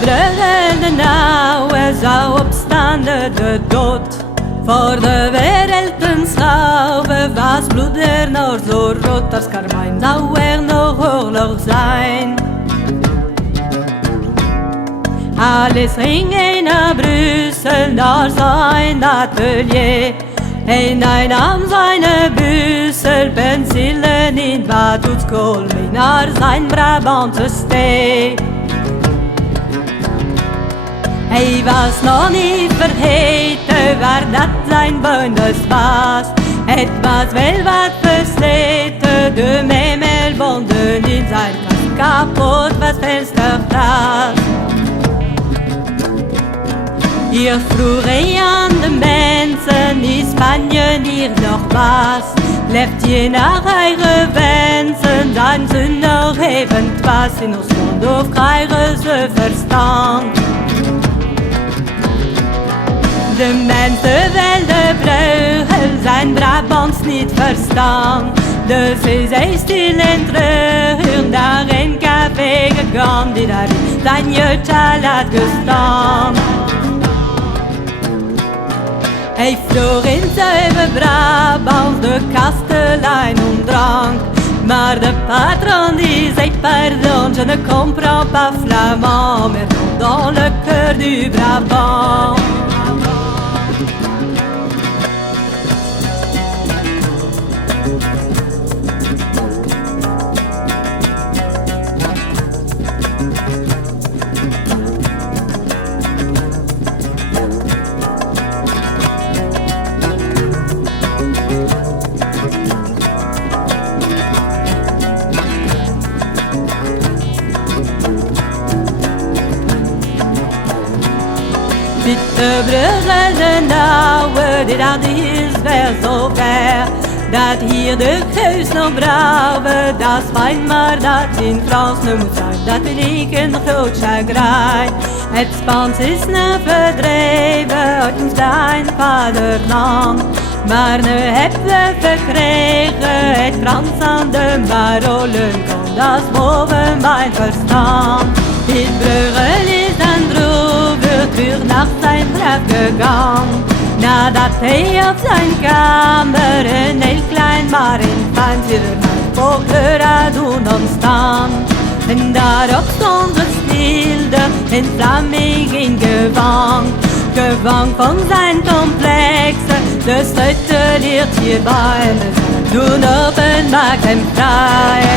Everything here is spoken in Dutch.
bruggende nauwe zou opstaan de dood. Voor de wereldenschaven was bloed er nog zo rood als karmijn, zou er nog oorlog zijn. Alles ging heen naar Brussel, naar zijn atelier. En hij nam zijn bussel, penselen in Batoetskool mee naar zijn Brabantse stee. Hij was nog niet vergeten waar dat zijn bundes was. Het was wel wat versleten, de memelbonden in zijn kast, kapot was vensterglas. Hier vroeg hij aan de mensen in Spanje die nog was. Leeft je naar eigen wensen, zijn ze nog even was. In ons land of krijgen ze verstand. De mensen wilden Bruegel zijn Brabants niet verstaan. Dus is hij stil en terug naar een café gegaan die daar zijn jutje had gestaan. Hij vroeg in zuiver Brabant de kastelein om drank. Maar de patron die zei pardon, je ne comprends pas flamand, mais dans le cœur du Brabant. Bitte Bruggel de nauwe, dit dat is wel zo ver. Dat hier de keus nog brouwen, dat is fijn, maar dat in Frans nu moet zijn. Dat vind ik een groot chagrijn. Het Spaans is nu verdreven uit ons klein vaderland. Maar nu hebben we verkregen het Frans aan de parolen komt, dat is boven mijn verstand. Dit Bruggel is dan droevig terug naar zijn graf gegaan. Nadat hij op zijn kamer een heel klein maar infant voor kleur had doen ontstaan. En daarop stond geschilderd in Vlaming in gewang. Gewang van zijn complexen, de sleutel ligt hierbij. Doen open maakt hem vrij.